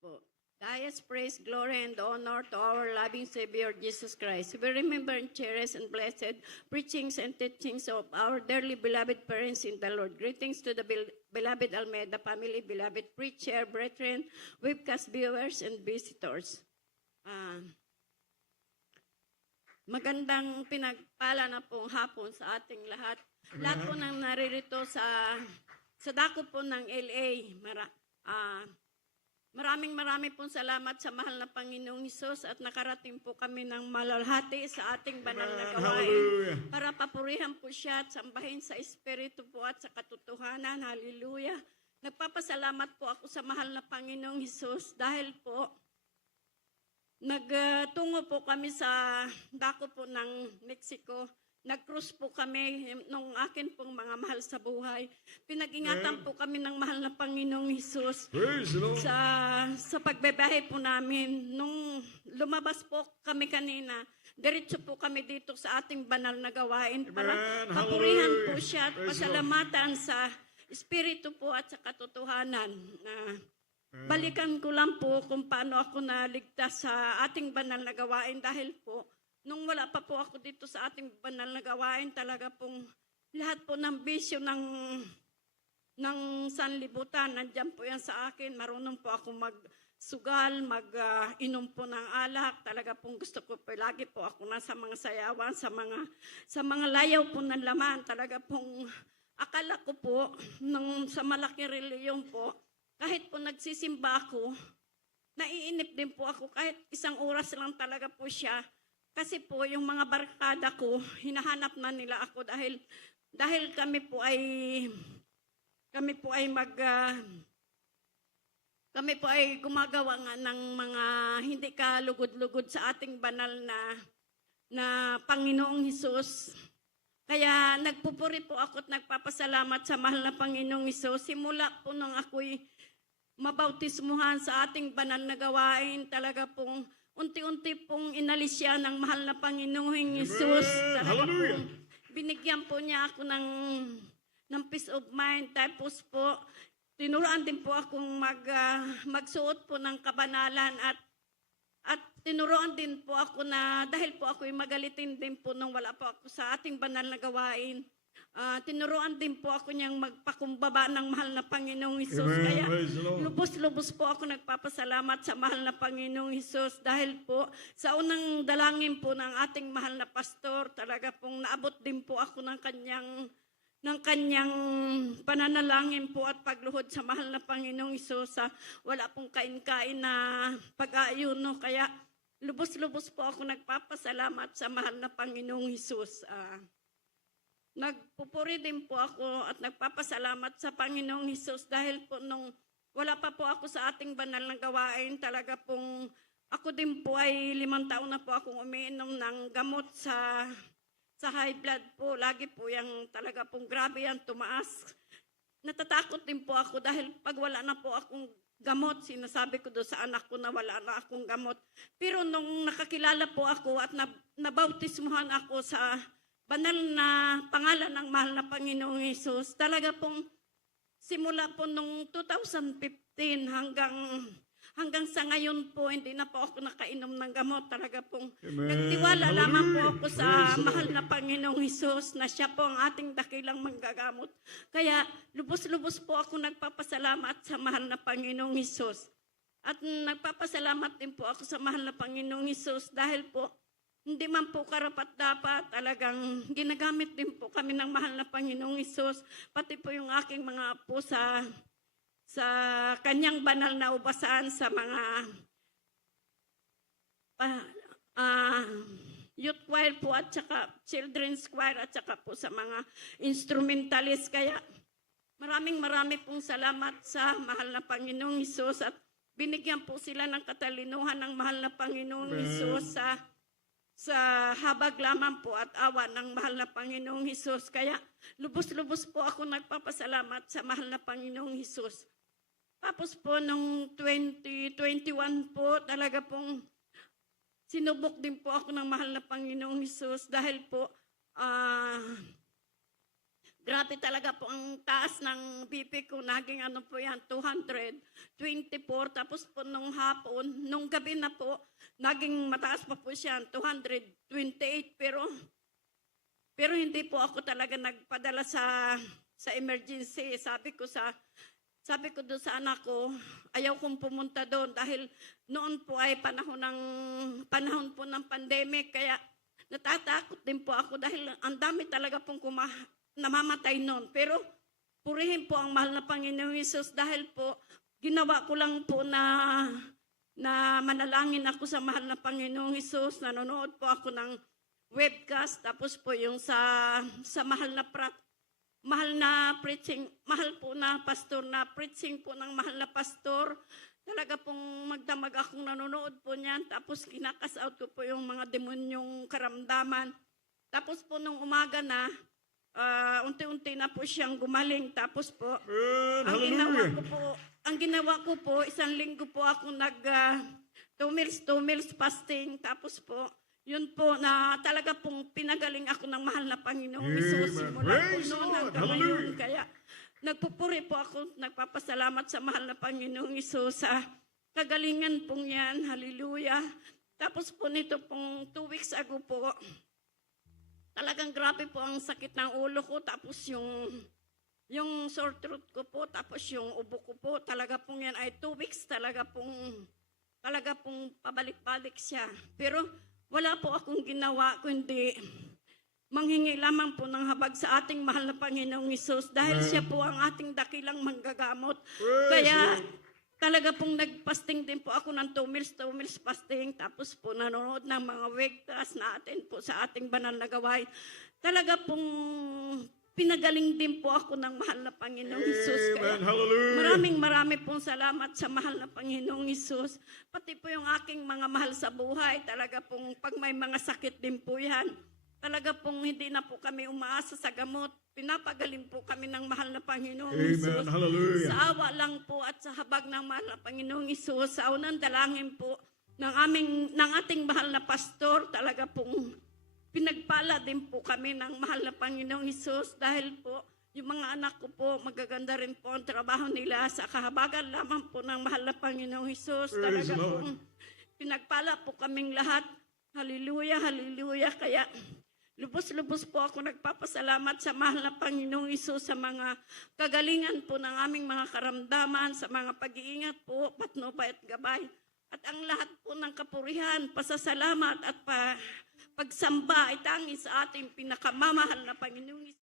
po. The highest praise, glory, and honor to our loving Savior, Jesus Christ. We remember and cherish and blessed preachings and teachings of our dearly beloved parents in the Lord. Greetings to the beloved Almeida family, beloved preacher, brethren, webcast viewers, and visitors. Magandang pinagpala na pong hapon sa ating lahat. Lahat po nang naririto sa dako po ng LA. Maraming pong salamat sa mahal na Panginoong Hesus at nakarating po kami ng malalhati sa ating banal na gawain para papurihan po siya at sambahin sa Espiritu po at sa katotohanan. Hallelujah! Nagpapasalamat po ako sa mahal na Panginoong Hesus dahil po nagtungo po kami sa dako po ng Mexico. Nag-cruise po kami nung akin pong mga mahal sa buhay. Pinag-ingatan po kami ng mahal na Panginoong Hesus sa pagbebahe po namin. Nung lumabas po kami kanina, diretso po kami dito sa ating banal na gawain para papurihan po siya at pasalamatan sa Espiritu po at sa katotohanan. Balikan ko lang po kung paano ako naligtas sa ating banal na gawain dahil po nung wala pa po ako dito sa ating banal na gawain, talaga pong lahat po ng bisyo ng sanlibutan, nandiyan po yan sa akin. Marunong po ako magsugal, mag-inom po ng alak. Talaga pong gusto ko po, lagi po ako nasa mga sayawan, sa mga layaw po ng laman. Talaga pong akala ko po, sa malaking reliyon po, kahit po nagsisimba ako, naiinip din po ako, kahit isang oras lang talaga po siya. Kasi po yung mga barkada ko, hinahanap na nila ako dahil kami po ay gumagawa nga ng mga hindi kalugod-lugod sa ating banal na Panginoong Hesus. Kaya nagpupuri po ako at nagpapasalamat sa mahal na Panginoong Hesus. Simula po nung ako'y mabautismuhan sa ating banal na gawain, talaga pong unti-unti pong inalis siya ng mahal na Panginoong Hesus. Talaga pong binigyan po niya ako ng peace of mind. Tapos po, tinuruan din po akong magsuot po ng kabanalan at tinuruan din po ako na dahil po ako'y magalitin din po nung wala po ako sa ating banal na gawain. Tinuruan din po ako niyang magpakumbaba ng mahal na Panginoong Hesus. Kaya lubos-lubos po ako nagpapasalamat sa mahal na Panginoong Hesus dahil po sa unang dalangin po ng ating mahal na pastor, talaga pong naabot din po ako ng kanyang pananalangin po at pagluhod sa mahal na Panginoong Hesus sa wala pong kain-kain na pag-aayuno. Kaya lubos-lubos po ako nagpapasalamat sa mahal na Panginoong Hesus. Nagpupuri din po ako at nagpapasalamat sa Panginoong Hesus dahil po nung wala pa po ako sa ating banal na gawain, talaga pong ako din po ay 5 taon na po akong umiinom ng gamot sa high blood po. Lagi po yung talaga pong grabe yan, tumaas. Natatakot din po ako dahil pag wala na po akong gamot, sinasabi ko doon sa anak ko na wala na akong gamot. Pero nung nakakilala po ako at nabautismuhan ako sa banal na pangalan ng mahal na Panginoong Hesus, talaga pong simula po nung 2015 hanggang sa ngayon po, hindi na po ako nakainom ng gamot. Talaga pong nagtiwala lamang po ako sa mahal na Panginoong Hesus na siya po ang ating dakilang manggagamot. Kaya lubos-lubos po ako nagpapasalamat sa mahal na Panginoong Hesus. At nagpapasalamat din po ako sa mahal na Panginoong Hesus dahil po hindi man po karapat-dapat, talagang ginagamit din po kami ng mahal na Panginoong Hesus, pati po yung aking mga apo sa kanyang banal na ubasan, sa mga youth choir po at saka children's choir at saka po sa mga instrumentalist. Kaya maraming pong salamat sa mahal na Panginoong Hesus at binigyan po sila ng katalinuhan ng mahal na Panginoong Hesus sa habag lamang po at awa ng mahal na Panginoong Hesus. Kaya lubos-lubos po ako nagpapasalamat sa mahal na Panginoong Hesus. Tapos po nung 2021 po, talaga pong sinubok din po ako ng mahal na Panginoong Hesus dahil po Grabe talaga po ang taas ng BP ko. Naging ano po yan, 224. Tapos po nung hapon, nung gabi na po, naging mataas pa po siya, 228. Pero hindi po ako talaga nagpadala sa emergency. Sabi ko doon sa anak ko, ayaw kong pumunta doon dahil noon po ay panahon po ng pandemic. Kaya natatakot din po ako dahil ang dami talaga pong namamatay noon. Pero purihin po ang mahal na Panginoong Hesus dahil po ginawa ko lang po na manalangin ako sa mahal na Panginoong Hesus. Nanonood po ako ng webcast, tapos po yung sa mahal na preaching, mahal po na pastor na preaching po ng mahal na pastor. Talaga pong magdamag akong nanonood po niyan. Tapos kinakas out ko po yung mga demonyong karamdaman. Tapos po nung umaga na, unti-unti na po siyang gumaling. Tapos po, ang ginawa ko po, isang linggo po ako 2 meals fasting. Tapos po, yun po na talaga pong pinagaling ako ng mahal na Panginoong Hesus. Simula po noon hanggang ngayon. Kaya nagpupuri po ako, nagpapasalamat sa mahal na Panginoong Hesus sa kagalingan pong yan. Hallelujah. Tapos po nito pong 2 weeks ago po, talagang grabe po ang sakit ng ulo ko. Tapos yung sore throat ko po, tapos yung ubo ko po, talaga pong yan ay 2 weeks talaga pong pabalik-balik siya. Pero wala po akong ginawa kundi manghingi lamang po ng habag sa ating mahal na Panginoong Hesus dahil siya po ang ating dakilang manggagamot. Kaya talaga pong nagpasting din po ako ng 2 meals fasting. Tapos po nanonood ng mga webcast natin po sa ating banal na gawain. Talaga pong pinagaling din po ako ng mahal na Panginoong Hesus. Kaya marami pong salamat sa mahal na Panginoong Hesus. Pati po yung aking mga mahal sa buhay. Talaga pong pag may mga sakit din po yan. Talaga pong hindi na po kami umaasa sa gamot. Pinapagaling po kami ng mahal na Panginoong Hesus. Sa awa lang po at sa habag ng mahal na Panginoong Hesus, sa unang dalangin po ng ating mahal na pastor, talaga pong pinagpala din po kami ng mahal na Panginoong Hesus dahil po yung mga anak ko po, magaganda rin po ang trabaho nila sa kahabagan lamang po ng mahal na Panginoong Hesus. Talaga po pinagpala po kaming lahat. Hallelujah, hallelujah. Kaya lubos-lubos po ako nagpapasalamat sa mahal na Panginoong Hesus sa mga kagalingan po ng aming mga karamdaman, sa mga pag-iingat po, patnubay at gabay. At ang lahat po ng kapurihan, pasasalamat at pagsamba ay tanging sa ating pinakamamahal na Panginoong Hesus.